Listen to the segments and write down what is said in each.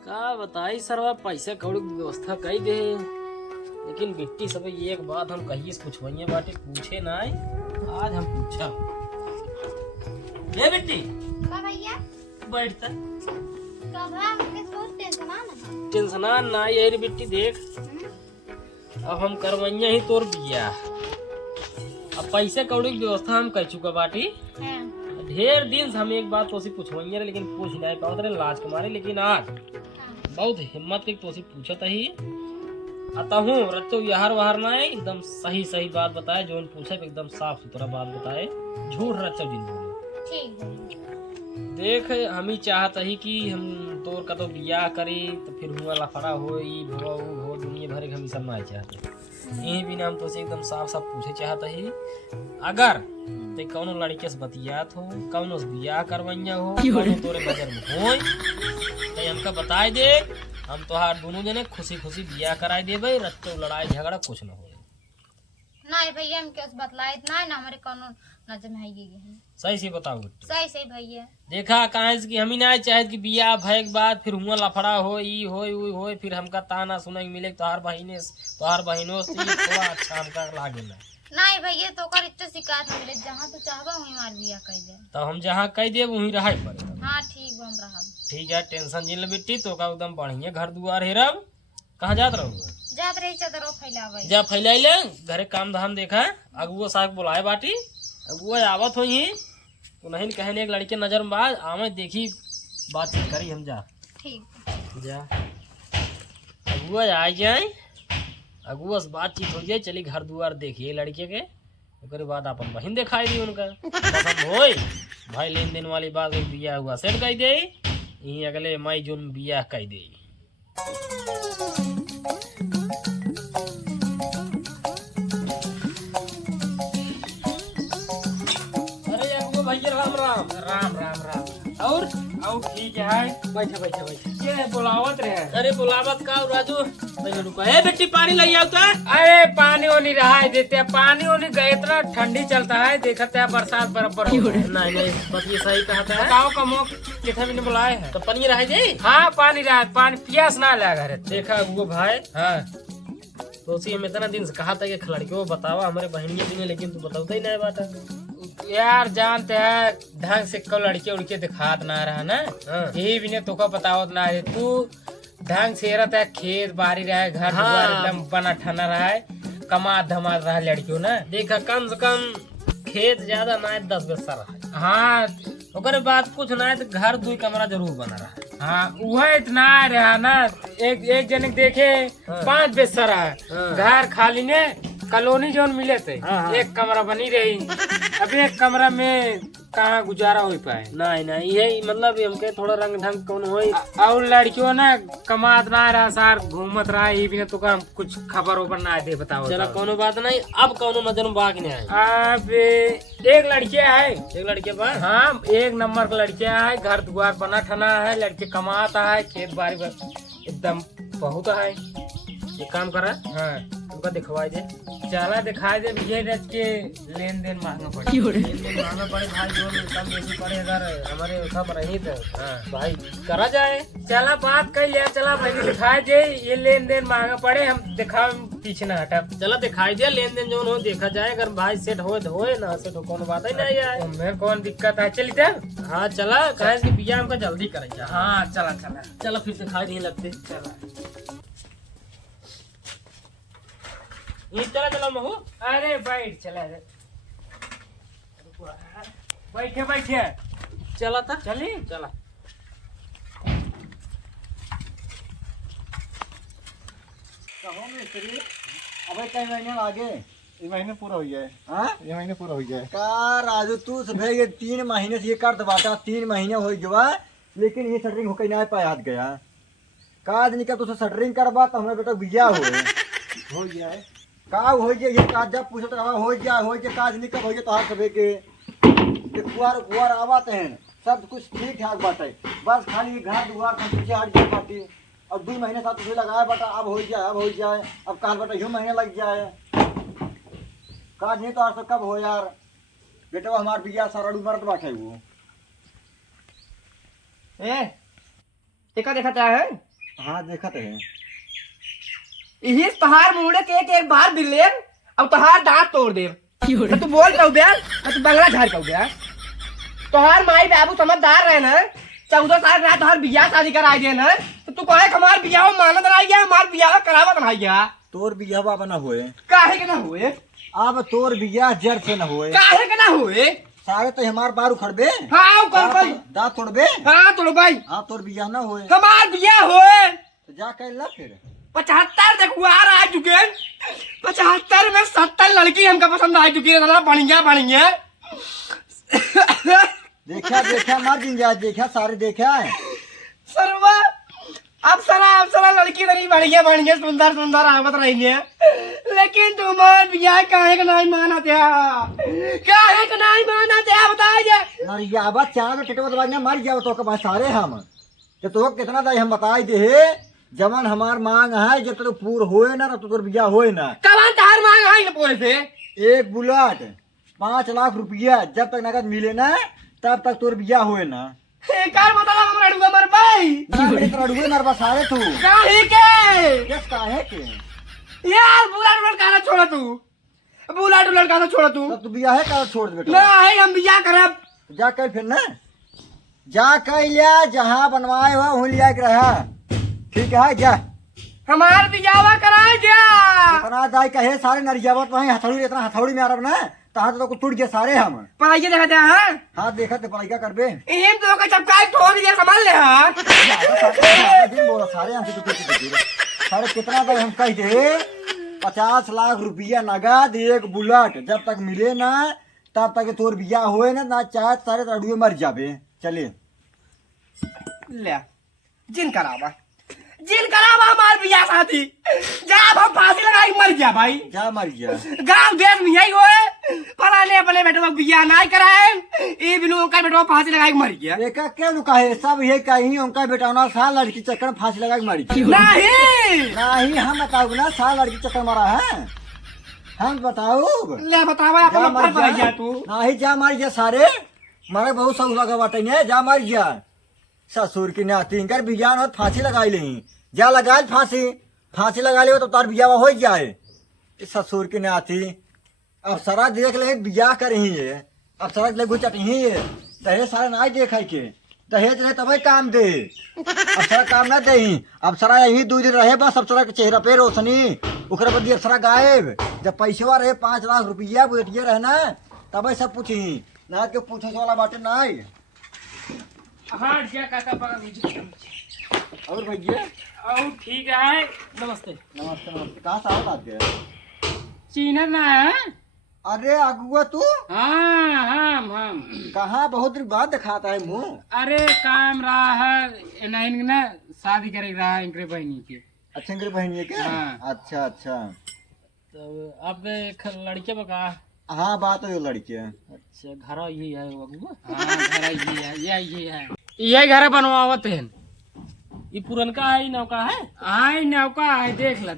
का बताई सरवा पैसा कौड़ी की व्यवस्था कई दे, लेकिन बिट्टी सब एक बात हम कहिए पूछवाइए बाटे, पूछे ना आज हम पूछा। ए बिट्टी भैया बैठता टेंशन टेंशना ना ये रे बिट्टी देख, अब हम करवैया ही तोर बिया। अब पैसे कौड़ी की व्यवस्था हम कह चुका बाटी। ढेर दिन से हम एक बात तोसी पूछवैया लेकिन पूछ नहीं पाओ लाज के मारे, लेकिन आज बहुत हिम्मत के तोसी पूछत ही अतहूँ रचो यार वाहर ना है, एकदम सही सही बात बताए, जो पूछे एकदम साफ सुथरा बात बताए, झूठ रचो जिंदगी देख। हम ही चाहत ही कि हम तोर का तो बियाह करी तो फिर हुआ लफड़ा हो दुनिया भर के हम सब ना चाहते। यही बिना हम तो से एकदम साफ साफ पूछे चाहत ही, अगर ते कौनो लड़के से बतियात हो, कौनो से बियाह करवैया हो, कौनो तोरे नजर में हो तो हमका बताए दे, हम तोहार दोनों जने खुशी खुशी बियाह कराए देबे, रत्तो लड़ाई झगड़ा कुछ न हो। नहीं भैया हम कैसे बतलाए इतना ना हमारे कौनो नजर में है सही से बताओ सही सही भैया देखा कहा कि हम ही ना चाहे कि बियाह भय के बाद फिर हुआ लफड़ा हो फिर हमका ताना सुने मिले तोहार बहिनों से थोड़ा अच्छा हमका लागे ना। नहीं भैया तो कर इतना शिकायत मिले, जहाँ तो चाहबा वहीं मार बियाह कर दे। तो हम जहाँ कह दे वहीं रहा पड़े। हाँ ठीक हम रहा। ठीक है टेंशन जिन बेटी तो का एकदम बढ़िया घर दुआर हेरब। कहाँ जात रहो? जात रही चदरो फैलावे जा फैलाइले घरे काम धाम देखा, अगुआ साग बुलाए बाटी, अगुआ आवत हो ही तो नहीं कहने एक लड़के नजर में बाज आवे देखी बातचीत करी हम। जा ठीक जा अगुआ आ जाए, अगुआ से बातचीत हो जाए, चली घर दुआर देखिए लड़के के, उसके बाद अपन बहन दिखाई दी उनका पसंद होए भाई, लेन देन वाली बात बियाह हुआ सेट कह दे, यही अगले मई जून बियाह कह दे। भैया राम राम राम राम राम। और ठीक है, बैठे बैठे बैठे ये बुलावत रहे। अरे बुलावत का राजू पहले रुको, ए बेटी पानी ले आओ तो। अरे पानी ओनी रहा देते, पानी ओनी गए, इतना ठंडी चलता है, देखते हैं बरसात बराबर हो रहा है। नहीं बस ये सही कहता है। बताओ कमो कितना भी बुलाए हैं तो पानी रह जाए। हाँ पानी रहा, पानी पियास ना लगा घर। देखा वो भाई हाँ तो उसी में इतना दिन से कहा था कि लड़कियों को बतावा हमारे बहनिया भी, लेकिन तू बताता ही नहीं बात। यार जानते हैं ढंग से को लड़के उड़के दिखात ना रहा ना, यही भी ने तुका बतावत ना है, तू ढंग से रहता है, खेत बाड़ी रहा है, घर द्वार एकदम बना ठना रहा है, कमा धमा रहा है लड़कियों ना। देखा कम से कम खेत ज्यादा ना है, 10 बिस्सा रहा है। हाँ ओकरे बाद कुछ ना है तो घर 2 कमरा जरूर बना रहा है। हाँ वह इतना रहा ना, एक जने देखे 5 बिस्सा रहा है, घर खाली ने कॉलोनी जोन मिले थे, एक कमरा बनी रही, अभी एक कमरा में कहाँ गुजारा हो पाए। नहीं यही मतलब हमके थोड़ा रंग ढंग कौन हो। और लड़कियों ना कमात ना रहा सार घूमत रहा, ये भी ना तो कुछ खबर ओबर ना दे। बताओ चला कोनो बात नहीं, अब कोनो नजर में बाग नहीं आए। अब एक लड़के है, एक लड़के पास हाँ एक नंबर का लड़के है, घर द्वार बना ठना है, लड़के कमाता है, खेत बाड़ी एकदम बहुत है। एक काम करा, हाँ उनका दिखवाई दे, चला दिखाई दे, ये रच के लेन देन मांगना पड़े, लेन देन मांगना पड़े भाई, जो कम बेसी पड़े अगर हमारे उठा पर रही तो भाई करा जाए। चला बात कर लिया, चला भाई दिखाई दे, ये लेन देन मांगना पड़े, हम दिखा पीछे न हटा। चला दिखाई दे, लेन देन जो हो देखा जाए, अगर भाई सेट हो तो होए ना सेट हो कोनो बात ही नहीं आए। मेरे कौन दिक्कत है, चली तब। हाँ चला कहे कि बिया हमका जल्दी करें। हाँ चला चला चला फिर दिखाई नहीं लगते। चला चला चला महू, अरे बैठ चला बैठे बैठे चला था चली चला। अबे कई महीने आगे ये महीने पूरा हो जाए। हाँ ये महीने पूरा हो जाए। का राजू तू सुबह ये 3 महीने से ये कर बाटा, 3 महीने हो गया, लेकिन ये शटरिंग होकर ना पाया गया। काज निकल तो शटरिंग करवा तो हमारे बेटा बिया हो जाए, का हो जाए, ये काज जब पूछत रहा हो जाए काज निकल हो जाए तो हाथ सबे के कुआर आवत हैं, सब कुछ ठीक ठाक बाटे, बस खाली घर दुआर पीछे हट जाए बाटी। और 2 महीने साथ तुझे लगाया बेटा, अब हो जाए, अब काल बेटा यूँ महीने लग जाए, काज नहीं तो आज तो कब हो यार बेटा, हमार बिया सारा मर्द बाटे वो। ए टेका देखा है हाँ देखा तो है। यही तहार मुड़े के एक बार दिले अब तहार दांत तोड़ दे। तो तू बोल पाऊ बे तू बंगला झाड़ पाऊ बे। तोहार माई बाबू समझदार रहे ना 14 साल रहा तोहार बियाह शादी कराई दे ना तो तू कहे हमार बियाह मानत रह गया हमार बियाह करावत रह गया। तोर बियाह बाबा ना होए। काहे के ना हुए? अब तोर बियाह जड़ से ना होए। काहे के ना हुए? सारे तो हमार बार उखड़बे। हाँ कर भाई। दांत तोड़बे। हाँ तोड़ भाई। हाँ तोर बियाह ना होए। हमार बियाह होए। तो जा कह ला फिर। 75 देखो आ चुके 75 में 70 लड़की हमका पसंद आ चुकी है। बढ़िया देखा मार दिन जा देखा सारे देखा है। सरवा अप्सरा लड़की नहीं बढ़िया सुंदर आवत रही है लेकिन तुम्हार बियाह काहे के नहीं माना था बताइए। नरियाबा चार टेटवा दबाई ना मर जाओ तो के पास सारे हम तो कितना दाई हम बताई दे जमन हमार मांग है जब तक पूर होए ना तो तोर बियाह होए ना। कवन तार मांग है न पोए से? एक बुलेट 5 लाख रुपया जब तक नगद मिले ना तब तक तोर बियाह होए ना। कार मतलब हमरा डुगा मर भाई ना मेरे तरह डूबे मरबा सारे तू काहे के किस काहे के यार बुलेट काहे छोड़ा तू बुलेट काहे छोड़ा तू तब तू बियाह है का छोड़ दे बेटा। ना है हम बियाह करब जा कर फिर ना जा कर लिया जहां बनवाए हो वहीं लिया के रहा ठीक है जा हमार बियाह कराए जा। इतना दाई कहे सारे नरियावत वहीं हथौड़ी इतना हथौड़ी में आरब ना तहां तो टूट गए सारे हम। पढ़ाई देखा जा। हाँ हाँ देखा तो पढ़ाई क्या करबे एम तो का चपकाई ठोक दिया समझ ले। हाँ दिन बोला सारे हमसे तो सारे कितना दाई हम कह दे 50 लाख रुपया नगद एक बुलेट जब तक मिले ना तब तक तोर बियाह होए ना चाहे सारे तड़ुए मर जाबे। चलिए ले जिन करावा हमार बियाह शादी जब हम फांसी लगाई मर गया भाई जा मर गया। गांव देश में यही होए पराने अपने बेटो को बियाह नहीं कराए ये बिनु का बेटो फांसी लगाई मर गया। देखा क्यों लुका है सब ये कहीं उनका बेटा ना साल लड़की चक्कर में फांसी लगा के मरी नहीं हम बताओ ना साल लड़की चक्कर मारा है हम बताओ ले बतावा अपन तू नहीं जा मर गया सारे मारे बहुत सब लगा बाटे ने जा मर गया ससुर की नाती कर बियाह हो फांसी लगाई ली जा लगा फांसी लगा ले तो तार बियाह हो जाए ससुर की नाती अब सारा देख ले बियाह कर ही है अब सारा ले गुचट ही है दहेज सारा ना देख के दहेज रहे तब काम दे अब सारा काम ना दे अब सारा यही 2 दिन रहे बस अब सारा के चेहरा पे रोशनी उखरा बदी सारा गायब जब पैसा रहे 5 लाख रुपया बेटिए रहे ना तब सब पूछी ना के पूछे वाला बाटे ना। हाँ क्या काका पका और भैया और ठीक है। नमस्ते। नमस्ते कहाँ से आओ गया चीना ना है। अरे अगुआ तू हाँ हम कहाँ बहुत दिन बाद दिखाता है मुँह। अरे काम रहा है नहीं ना शादी करे रहा है इनके बहनी के। अच्छा इनके बहनी के। हाँ। अच्छा तो आपके लड़के बका हाँ बात है लड़के। अच्छा घर यही है वो अगुआ। हाँ घर ये है ये घर बनवावत है। ये पुरनका है नौका है। हाँ नौका है देख ला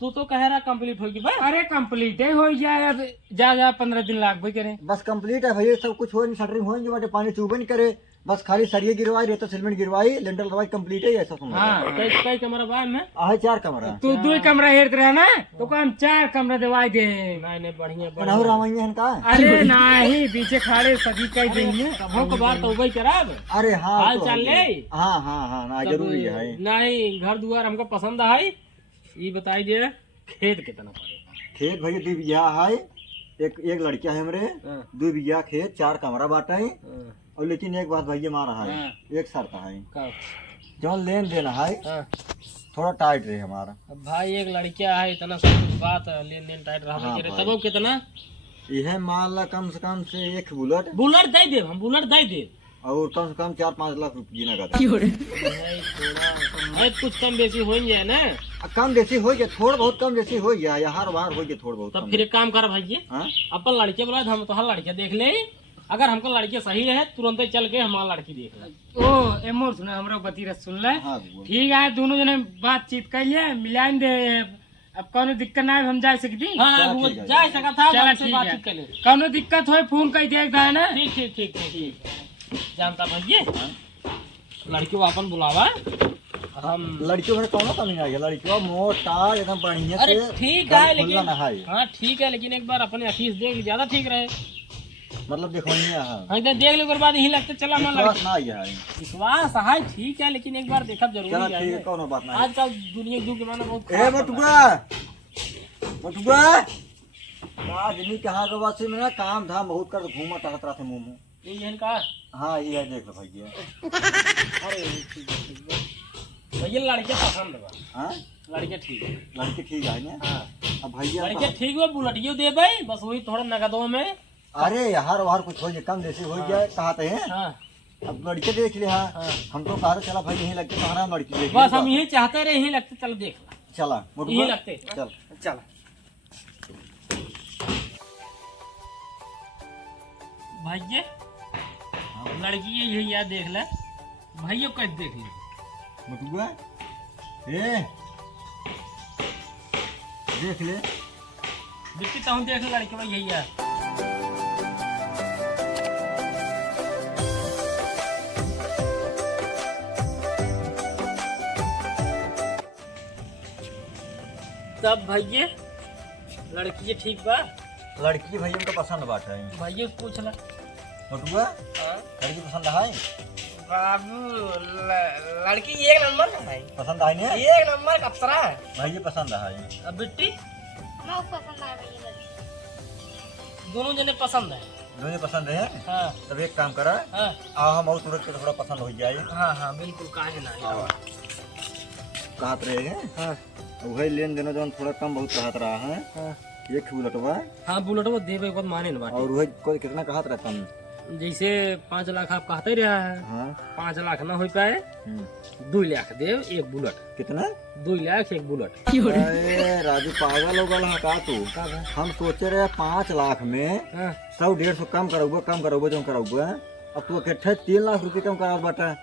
तू तो कह रहा कंप्लीट होगी बा। अरे कंप्लीट हो जाए अब जा 15 दिन लाग भाई करे बस कंप्लीट है भैया सब कुछ हो नहीं शटरिंग हो नहीं बाटे पानी चूबे नहीं करे बस खाली सरिये गिरवाई रेता सीमेंट गिरवाई लेंटर दवाई कंप्लीट है ऐसा सुन। हाँ कई कमरा बा में आहे 4 कमरा तू 2 कमरा हेरत रहा ना तो हम 4 कमरा दिवाई दे। नहीं बढ़िया बनहु रामैया का। अरे नहीं पीछे खड़े सभी कह देंगे कभों के बार तो वही कराब। अरे हाँ हाल तो चाल ले। हाँ ना जरूरी है। नहीं घर दुआर हमको पसंद है ये बताइए खेत कितना पड़ेगा। खेत भैया 2 बीघा है एक लड़का है हमरे 2 बीघा खेत 4 कमरा बाटा है और लेकिन एक बात भैया मारा है एक शर्त है जो लेन देन है थोड़ा टाइट रहे हमारा। अब भाई एक लड़किया है इतना सब कुछ बात लेन देन टाइट रहा हाँ तब कितना यह मान ला कम से कम से एक बुलेट दे दे हम बुलेट दे दे और कम से कम 4-5 लाख रुपये नगद है कुछ कम बेसी हो जाए ना। कम बेसी हो गया थोड़ा बहुत कम बेसी हो गया या हर बार हो गया थोड़ा बहुत। तब फिर एक काम कर भाई अपन लड़के बोला हम तो हर लड़के देख ले अगर हमको लड़के सही है तुरंत ही चल के हमारा लड़की देख ले। ओ एमोर सुना हमरा बती रस सुन ले। ठीक है दोनों जने बातचीत कर ले मिला दे अब कौनो दिक्कत ना हम जा सकती। हाँ जा सका था बातचीत कर ले कौनो दिक्कत हो फोन कर देगा ना। ठीक जानता भैया लड़की को अपन बुलावा हम लड़कियों में कौन कमी आ गया? लड़कियों मोटा एकदम बढ़िया अरे से ठीक है खुला लेकिन नहाए। हाँ ठीक है लेकिन एक बार अपने अखीस देख ली ज्यादा ठीक रहे। मतलब देखो नहीं है, हाँ। हाँ इधर देख लो के बाद यही लगता चला मान विश्वास लगे ना आया है। विश्वास है ठीक है लेकिन एक बार देखा जरूरी चलो ठीक है, है। कौन बात नहीं। आजकल दुनिया युग जमाना बहुत ए खराब चल बटुआ आदमी कहाँ के वासी में ना काम धाम बहुत कर घूमा टहत रहा थे मुंह में। रहा है। ये यहन का हाँ ये है, देख लो भैया। अरे ठीक है भैया लड़के पसंद बा। हाँ लड़के ठीक है। लड़की ठीक है ना? हाँ अब भैया लड़के ठीक है बुलेटियो दे भाई बस वही थोड़ा नगदों में। अरे यार वहार कुछ हो जाए, कम जैसे हो जाए कहते हैं। हाँ अब लड़के देख ले। हाँ हाँ। हम तो कहा चला भाई यहीं लगते तुम्हारा लड़की देख बस हम यही चाहते रहे यही लगते चलो देख ला। चला यही बटुआ लगते चल। चल भैया लड़की यही यार देख ले भैया कैसे देख ले बटुआ ए देख ले। बिट्टी तो देख ले लड़के भाई यही यार। तब भैया लड़की ये ठीक बा लड़की भैया को पसंद बात है। भैया से पूछ ला। बटुआ लड़की पसंद है? बाबू लड़की एक नंबर है, पसंद है ना? एक नंबर कपसरा है। भैया पसंद है। अब बिट्टी मैं पसंद आया भैया लड़की। दोनों जने पसंद है। दोनों पसंद है। हाँ तब एक काम करा, हाँ आओ हम और तुरंत के थोड़ा पसंद हो जाए। हाँ हाँ बिल्कुल काहे ना यार। कहत रहे हैं हाँ वही लेन देन जो थोड़ा कम बहुत कहत रहा है। हाँ एक बुलेटवा हाँ बुलेट वो देवे के बाद माने ना बाटे। और वही कोई कितना कहत रहता है? जैसे 5 लाख आप कहते ही रहा है। हाँ 5 लाख ना हो पाए 2 लाख देव एक बुलेट। कितना? 2 लाख एक बुलेट। अरे राजू पागल हो गल है का तू? हम सोचे रहे 5 लाख में हाँ 100-150 कम करबो जो करबो। अब तू इकट्ठे 3 लाख रुपए कम करा बाटा,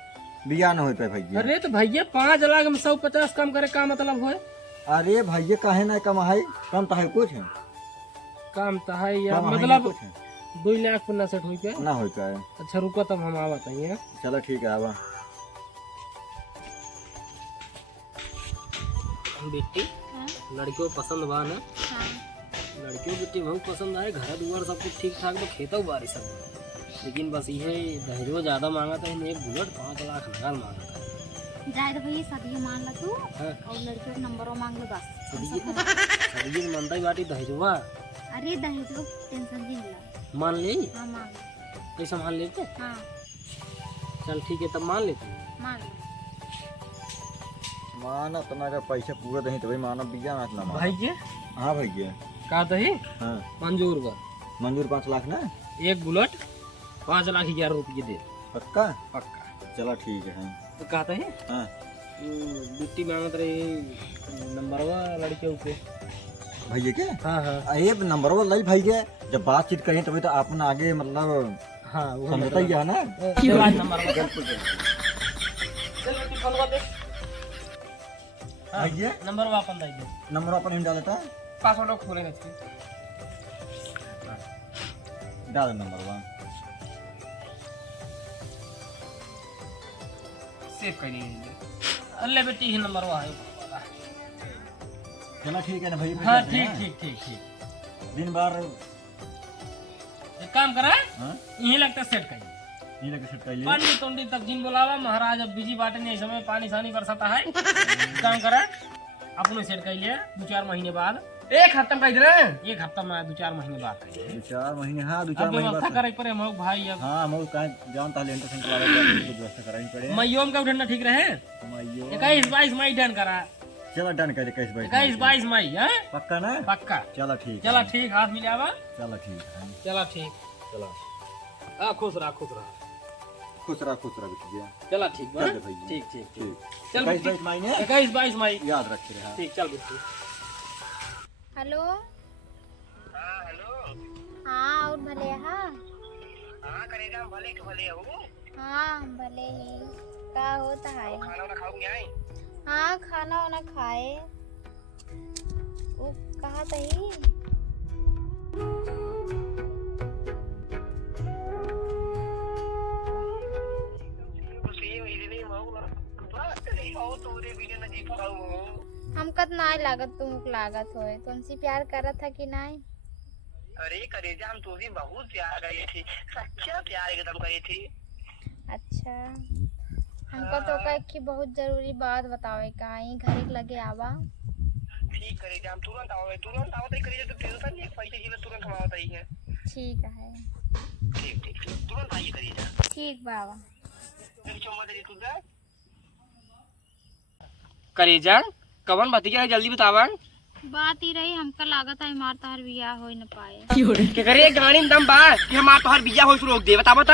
बिया ना हो पाए भैया। अरे तो भैया 5 लाख में 150 कम करे का मतलब है? अरे भैया काहे ना कम है? कम तो है कुछ है, काम तो है यार कम है ना मतलब कुछ है? 2 लाख पर ना सेट हो पाए। ना हो पाए। अच्छा रुको तब हम आवत हैं। चलो ठीक है आवा। बेटी हाँ लड़कियों को पसंद बा ना? हाँ लड़कियों बेटी बहुत पसंद आए, घर दुआर सब कुछ ठीक ठाक तो खेतो बारी सब। लेकिन बस ये दहेजो ज्यादा मांगा था एक बुलेट 5 लाख नगाल मांगा था। जाए तो भैया सदिया मान ला तू हाँ और लड़कियों के नंबरों मांग लो बस। सभी मनता ही बाटी दहेजवा अरे दहेज लोग टेंशन भी मिला। मान ले हाँ मान लो। कैसा मान लेते? हाँ चल ठीक है तब मान लेते हैं। मान लो। माना तना का पैसा पूरा दही तो भाई माना बिया ना ना भाई जी हाँ भैया कहा दही हाँ मंजूर बा। मंजूर 5 लाख ना? एक बुलेट 5 लाख 11 रुपये दे पक्का? पक्का। चलो ठीक है। तो कहते हैं हाँ बिट्टी मांगत रही नंबरवा लड़के ऊपर। भैया के हाँ हाँ ये नंबर वो लाई भैया, जब बातचीत करें तभी तो आपने आगे मतलब हाँ वो समझता ही है ना। नंबर चल बेटी फोन दे। हाँ, भैया नंबर वापस दे दे। नंबर अपन इन डालता है, पासवर्ड खोले रहते डाल नंबर वहाँ। सेव कर लीजिए। अल्ले बेटी ही नंबर वहाँ है। चलो ठीक है ना भैया। हाँ फिर ठीक जाते हैं। ठीक ठीक ठीक। दिन बार एक काम करा हाँ यही लगता सेट कर ये लगे सेट कर लिए। पंडित उंडित तक जिन बुलावा महाराज अब बिजी बाटे नहीं समय पानी सानी बरसाता है। काम करा अपने सेट कर लिया 2-4 महीने बाद। एक हफ्ता में कर देना। एक हफ्ता में 2-4 महीने बाद कर लिया। 2-4 महीने हाँ 2-4 अब महीने व्यवस्था बाद। करे पड़े मऊ भाई अब हाँ मैं कहाँ जानता लेंटर सेंटर वाला व्यवस्था करानी पड़े। मईयों का उठना ठीक रहे। मईयो 21-22 मई डन करा। चलो डन कर 21-22 21-22 मई है पक्का ना? पक्का। चलो ठीक चला है। ठीक हाथ मिलावा। चलो ठीक है। चला ठीक चलो हाँ खुश रहा खुश रहा। खुश रहा भैया। चला ठीक बा चल भैया। ठीक ठीक ठीक। ठीक चल 21-22 महीने 21-22 मई याद रखे रहा। ठीक चल बिट्टू। हेलो हाँ और भले हाँ हाँ करेगा भले के भले हो। हाँ हम भले ही का होता है। खाना वाना खाओगे आई? हाँ खाना वाना खाए वो कहा तही सेम इजीली मऊ हमका तो नहीं लागत तुमको लागत होए तुमसे प्यार करत था कि नहीं। अरे करेजा हम तुझे बहुत प्यार करी थी, सच्चा प्यार एकदम करी थी। अच्छा हमको तो कह कि बहुत जरूरी बात बतावे कहीं घर लगे आवा। ठीक करेजा हम तुरंत आओ तो करेजा तो टेंशन नहीं, पैसे की तुरंत हम आवत है। ठीक है ठीक ठीक ठीक तुरंत आइए करेजा। ठीक बाबा। चम्मा दे तू जा। करेजा कवन बात क्या है जल्दी बतावा। बात ही रही हमका लागत है हमार तोहर बियाह हो न पाए। के करे गाड़ी में दम बा कि हमार तोहर बिया होई रोक दे बतावा त।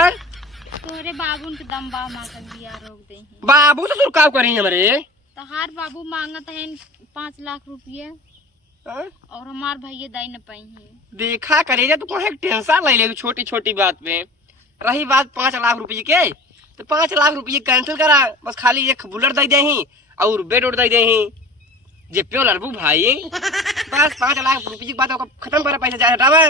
तोहरे बाबू के दम बा हमार तक बियाह रोक दे हैं। बाबू से सुरकाव करी हमरे। तहार बाबू मांगत है 5 लाख रुपये हाँ? और हमार भैया दे न पाई हैं। देखा करेजा तू कहे टेंशन ले ले छोटी छोटी बात पे। रही बात 5 लाख रुपए के तो 5 लाख रुपए कैंसिल करा, बस खाली एक बुलेट दे दे ही और बेड उड़ दे दे ही जे प्यो लड़बू भाई। बस 5 लाख रुपए की बात खत्म करे, पैसा जाए हटावा।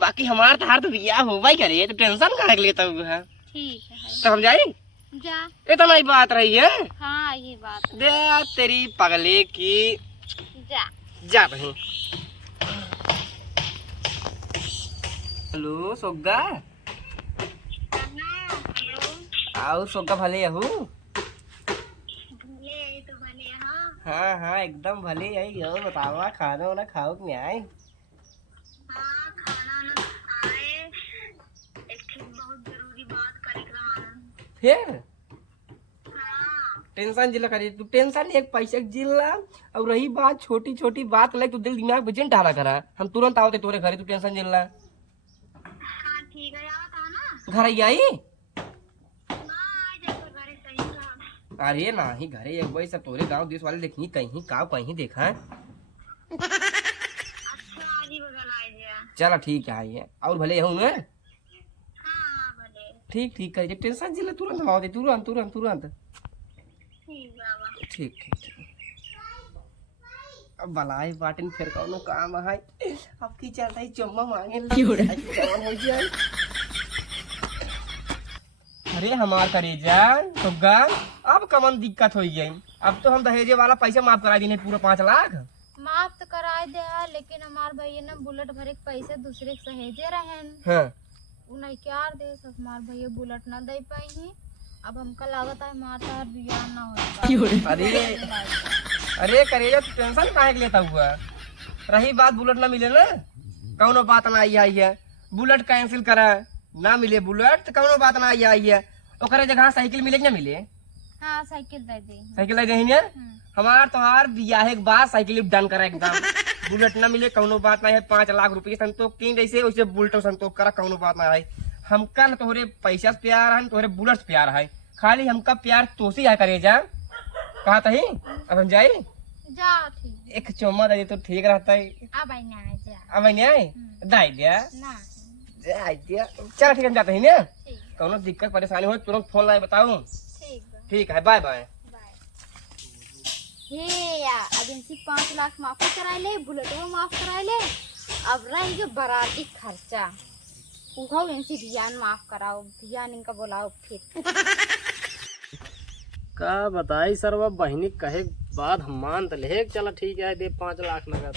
बाकी हमार तहार तो बियाह होबा करे तो टेंशन काहे के लेता है। ठीक है तो हम जाई जा। इतना ही बात रही है। हाँ ये बात दे तेरी पगले की जा। जा बहन। हेलो सोग्गा आओ सोग्गा भले आहू। हाँ हाँ एकदम भले आई यो बतावा खाना वाना खाओ कि नहीं आए। फिर टेंशन जिला करी तू टेंशन एक पैसा जिला और रही बात छोटी छोटी बात ले तू दिल दिमाग में जिन डाला करा हम तुरंत आओते तोरे घरे तू टेंशन जिला। घर आई अरे ना ही घरे एक बार सब तोरे गांव देश वाले देखी कहीं का कहीं देखा है। चला ठीक है आइए और भले हूँ ना। ठीक ठीक कर टेंशन जिला तुरंत आओ दे तुरंत तुरंत तुरंत। ठीक ठीक अब बलाई बाटिन फिर कौनो काम है अब की चलता है चम्मा मांगे। अरे हमार करेजा सुग्गा अब कमन दिक्कत हो गई। अब तो हम दहेजे वाला पैसा माफ करा देने पूरा 5 लाख माफ तो कराए दे है लेकिन हमार भैया ने बुलेट भरे के पैसे दूसरे के सहेजे रहन। हाँ उन्हें क्या दे सब हमार भैया बुलेट ना दे पाई ही। अब हमका लागत है हमार तोहर बियाह ना हो। अरे करेजा तू टेंशन काहे के लेता हुआ। रही बात बुलेट ना मिले ना कौनो बात ना आई है। बुलेट कैंसिल करा ना मिले बुलेट तो कौनो बात ना आई है। ओकरे जगह साइकिल मिले कि ना मिले। हाँ साइकिल दे दे। साइकिल दे दे हमार तोहार बियाह के बाद साइकिल डन करा एकदम। बुलेट ना मिले कौनो बात ना है। 5 लाख रुपये संतोष तीन जैसे वैसे बुलेट संतोष करा कौनो बात ना है। हमका न तोहरे पैसा से प्यार है तोहरे बुलेट से प्यार है। खाली हमका प्यार तोसी है करेजा कहा तही। अब हम जाए जा ठीक एक चोमा दे तो ठीक रहता है। अब आई ना जा। अब नहीं आए दाई दिया ना जाए दिया। चल ठीक है हम जाते हैं ना। ठीक कौनो दिक्कत परेशानी हो तुरंत फोन लाए बताऊं। ठीक ठीक है बाय बाय। हे यार अब इनसे 5 लाख माफ कराए ले बुलेट माफ कराए ले। अब रही जो बराती खर्चा उठाओ इनसे धियान माफ कराओ धियान इनका बुलाओ फिर। का बताई सरवा बहनी कहे बाद हम मान तो ले चला ठीक है दे 5 लाख नगद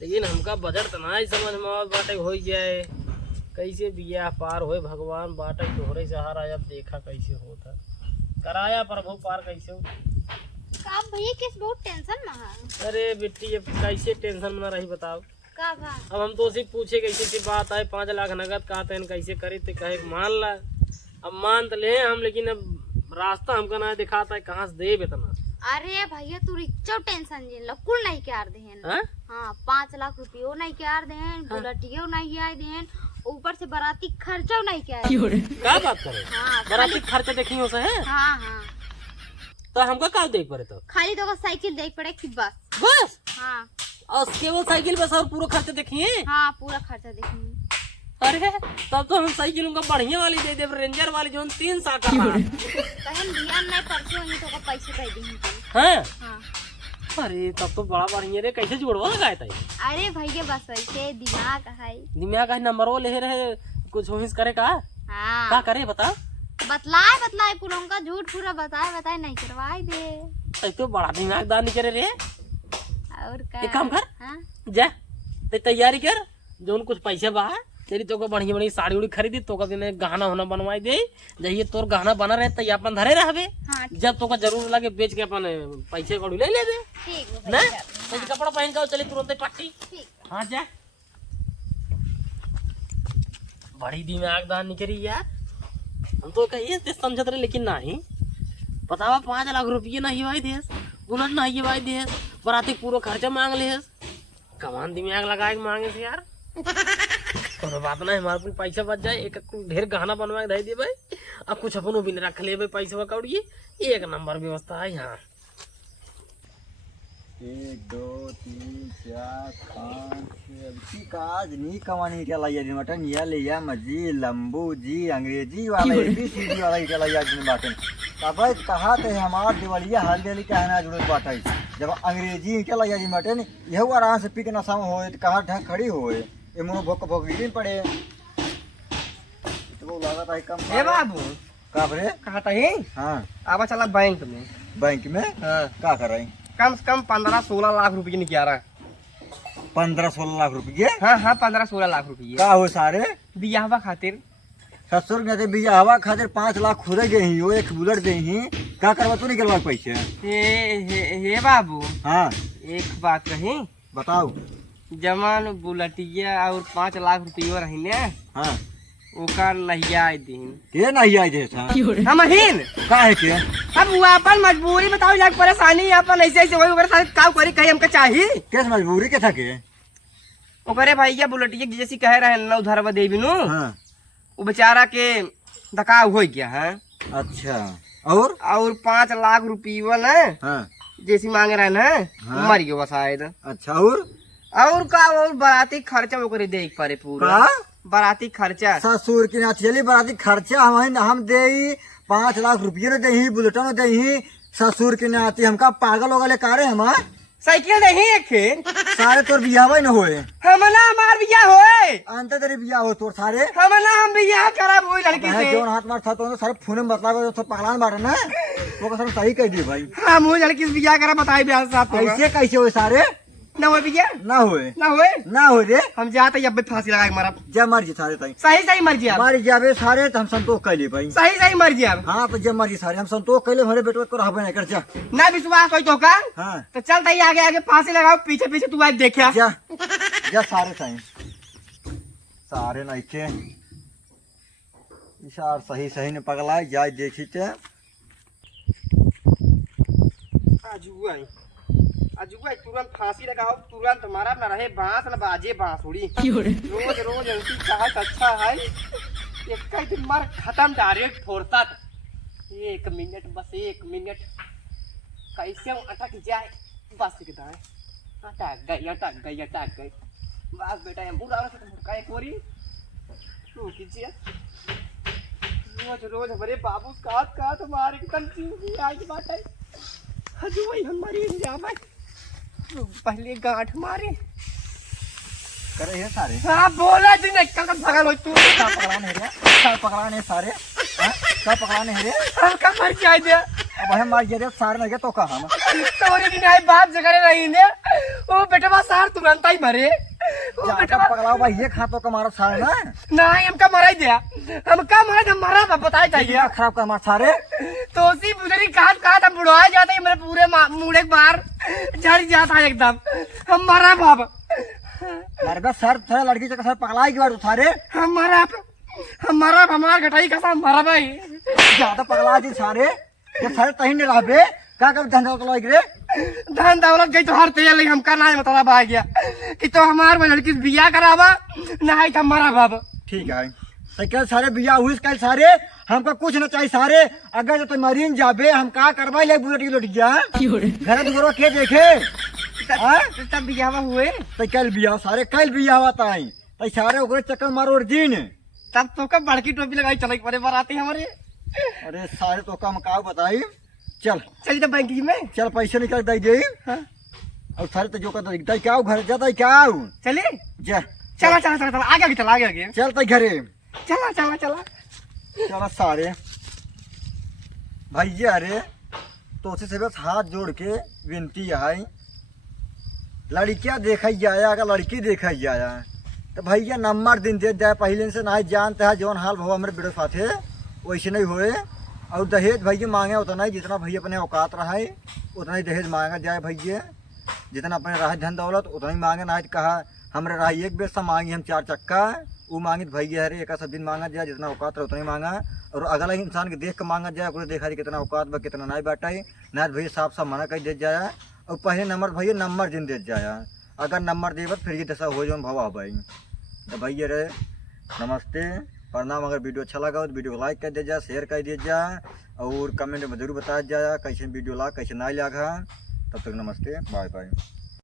लेकिन हमका बजट तो ना ही समझ में आवत बाटे हो जाए कैसे बियाह पार होए भगवान बाटे तोहरे सहारा अब देखा कैसे होता कराया प्रभु पार कैसे हो। आप भैया किस बहुत टेंशन में है। अरे बेटी अब कैसे टेंशन में ना रही बताओ। का भा अब हम तो सिर्फ पूछे कैसे सी बात है 5 लाख नगद का तेन कैसे करे थे कहे मान ला। अब मान तो ले हम लेकिन अब रास्ता हमका ना दिखाता है कहाँ से देब इतना। अरे भैया तू रिक्चो टेंशन जिन लो कुल नहीं क्या देहन। हाँ? हाँ 5 लाख रुपये नहीं क्या देहन बुलेटियो नहीं आए देहन ऊपर से बाराती खर्चा नहीं क्या क्या बात करे हाँ बराती खर्चा देखी हो है। हाँ हाँ तो हमका का देख पड़े तो खाली तो साइकिल देख पड़े कि बस। बस हाँ और केवल साइकिल बस और पूरा खर्चा देखिए। हाँ पूरा खर्चा देखेंगे। अरे तब तो हम साइकिल उनका बढ़िया वाली दे दे रेंजर वाली जो 3 साल का बहन ध्यान नहीं परसों ही तो पैसे दे देंगे। है। हाँ अरे तब तो बड़ा बढ़िया रे कैसे जुड़वा लगाए थे। अरे भैया बस वैसे दिमाग है दिमाग का नंबर वो ले रहे कुछ होइस करे का हाँ का करे बता। बतलाए पुलों का झूठ पूरा बताए नहीं करवाए दे। तो बड़ा दिमागदार नहीं करे रे। और का एक काम कर, हाँ? जा ते तैयारी कर, जो कुछ पैसे बा तेरी तो को बढ़िया बढ़िया साड़ी उड़ी खरीदी तो का दिन गहना होना बनवाई दे। जहिए तोर गहना बना रहे तैयार अपन धरे रहबे। हाँ, जब तो का जरूर लगे बेच के अपन पैसे कौड़ी ले लेबे ठीक है ना। भैया, तो कपड़ा पहन के चली तुरंत पार्टी। ठीक। हाँ जा, बड़ी दिमागदार निकली यार। हम तो कहिए ते समझत रहे लेकिन नहीं। बतावा 5 लाख रुपये नहीं भाई देश, बुलेट नहीं भाई देश, बराती पूरा खर्चा मांग ले। कमान दिमाग लगा के मांगे थे यार। तो बात नहीं, हमारे पास पैसा बच जाए, एक ढेर गहना बनवा के दे दिए भाई। अब कुछ अपन भी रख ले भाई, पैसा कौड़ी एक नंबर व्यवस्था है यहाँ। 1 2 3 4 5 6 काज नहीं कमानी के लाया दिन मटन या ले या मजी लंबू जी अंग्रेजी वाला ABCD वाला के लाया दिन बाटन। तब कहा थे हमार दिवालिया हल्दी कहना जुड़े बाटा। जब अंग्रेजी के लाया दिन मटन यह आराम से पी के नशा में होए तो कहा ढंग खड़ी होए ये मुंह भोक भोक गिरन पड़े तो लागत है कम। ए बाबू का बरे कहा ही हां आवा चला बैंक में। बैंक में हाँ का कर रही? कम से कम 15-16 लाख रुपए निकल रहा है। 15-16 लाख रुपये? हाँ हाँ 15-16 लाख रुपये का हो सारे बियाहवा खातिर। ससुर ने बिया हवा खातिर 5 लाख खुदे गए ही, एक बुलेट दे ही का करवा तू निकलवा पैसे? हे बाबू हाँ एक बात कही बताओ। जमान बुलेटिया और 5 लाख रुपये रही ने हाँ ओका नहिया दिन के नहीं आई थे हम हिन का है के? अब वो अपन मजबूरी बताओ लाख परेशानी अपन ऐसे ऐसे वही ओकरे साथ काम करी कहीं हमके चाहिए केस मजबूरी के थके? ओकरे भैया बुलेटिया जैसी कहे रहे न उधरवा देवी नु हाँ वो बेचारा के धकाव हो गया है। अच्छा और 5 लाख रुपये न हाँ जैसी मांगे रहे न हाँ। मर गया शायद। अच्छा और का और बाराती खर्चा ओकरे दे पड़े पूरा का? बाराती खर्चा ससुर की नाचली बराती खर्चा हम दे 5 लाख रुपये न दे ही, बुलेट न दे ही, ससुर की नाती हमका पागल हो गए कारे हम साइकिल नहीं एक सारे तोर बियाह न होए हम ना हमार बियाह होए अंत तेरे बियाह हो तोर सारे हम ना हम बियाह करब वही लड़की से। जोन हाथ मार था तो सारे फोन में बतलावे तो पगलान बाटे ना वो का सब सही कह दी भाई। हम वही लड़की से बियाह करब बताई बियाह साथ ऐसे कैसे हो सारे ना होए बियाह ना होए ना होए रे हम जाते अब फांसी लगा के मरब। जब मर्जी सारे तई सही मर्जी अब मारी जाबे सारे तो हम संतोष कैले भाई। सही मर्जी अब हाँ तो जब मर्जी सारे हम संतोष कैले हमारे बेटवा को रहबे नहीं कर जा। ना विश्वास हो तो का हाँ तो चल तई आगे आगे फांसी लगाओ पीछे पीछे तू आज देखा जा जा सारे तई सारे नहीं के इशार सही ने पगला जाय देखी के अजुआ तुरंत फांसी लगाओ तुरंत मारा न रहे बांस न बाजे बांसुरी रोज रोज ऐसी चाहत अच्छा है एक ही दिन मार खत्म डायरेक्ट फोड़ता 1 मिनट बस 1 मिनट कैसे अटक जाए बस के दाएं अटक गई बस बेटा हम पूरा का एक कोरी तू कीजिए रोज रोज हमारे बाबू काट मारे एकदम चीज आज बात है हजू भाई हमारी जामा पहले गांठ मारे करे है सारे। हाँ बोला जी नहीं कल भगल हो तू का पकड़ाने है रे का पकड़ाने सारे हां का पकड़ाने है रे हम का मर जाए दे अब हम मार जे सारे लगे तो का हम तोरी की नहीं बात जगह नहीं ने ओ बेटा सार तुरंत ही मरे ओ जा बेटा का पकड़ाओ भाई ये खातो का मारो सारे ना नहीं हमका मराई दिया हमका मरा हम मरा बताई चाहिए ये खराब कर मार सारे तो उसी बुजरी काट हम बुढ़वा जाते हैं मेरे पूरे मुड़े बाहर झड़ जाता है एकदम हम मरा बाबा मरबे सर थोड़ा लड़की से सर पकड़ाई के बाद सारे हमारा हमार घटाई का सा मरा भाई ज्यादा पकड़ा दी सारे ये सारे तही ने रहबे का कर धंधा को लग रे धन दौलत गई तो हर तेल नहीं हमका ना मतलब आ गया कि तो हमार में लड़की से बियाह करावा नहीं तो मरा बाबा। ठीक है तो कल सारे बिया हुई कल सारे हमको कुछ न चाहिए सारे अगर तो मरीन जाबे हम का करवा ले बुलेट लुट गया घर दुगरो के देखे तब बियाह हुए तो कल बिया सारे कल बिया हुआ ताई तो सारे ओकरे चक्कर मारो दिन तब तो कब बड़की टोपी लगाई चले परे बाराती हमारे। अरे सारे तो कम का बताई चल चलिए तो बैंक में चल पैसे निकल दे दे और सारे तो जो कर दे क्या घर जाता क्या चलिए जा चला आगे चला चल तो घरे चला चला सारे भैया अरे तो से बस हाथ जोड़ के विनती है, लड़कियां देखा जाया, अगर लड़की देखा जाया तो भैया नंबर दिन दे जाए, पहले से नहीं जानते है जौन हाल भवा मेरे बेटे साथे वैसे नहीं होए। और दहेज भैया मांगे उतना ही जितना भैया अपने औकात रहा है उतना ही दहेज मांगा जाए भैया, जितना अपने रहा धन दौलत उतना ही मांगे, ना कहा हमारे रहा एक बेसा मांगी हम 4 चक्का, वो मांगी भैया अरे एक सब दिन मांगा जाए, जितना औकात रहा उतना ही मांगा। और अगला इंसान के देख के मांगा जाए, को देखा जाए कितना औकात बा कितना नहीं बाटा है, ना भैया साफ साफ मना कर दे जाए। और पहले नंबर भैया नंबर दिन दे जाए, अगर नंबर देव फिर ये दशा हो जो भवा भाई। तो भैया रे नमस्ते प्रणाम। अगर वीडियो अच्छा लगा तो वीडियो को लाइक कर दे जाए, शेयर कर दे जाए और कमेंट में जरूर बताया जाए कैसे वीडियो ला कैसे नहीं लगा। तब तक नमस्ते बाय बाय।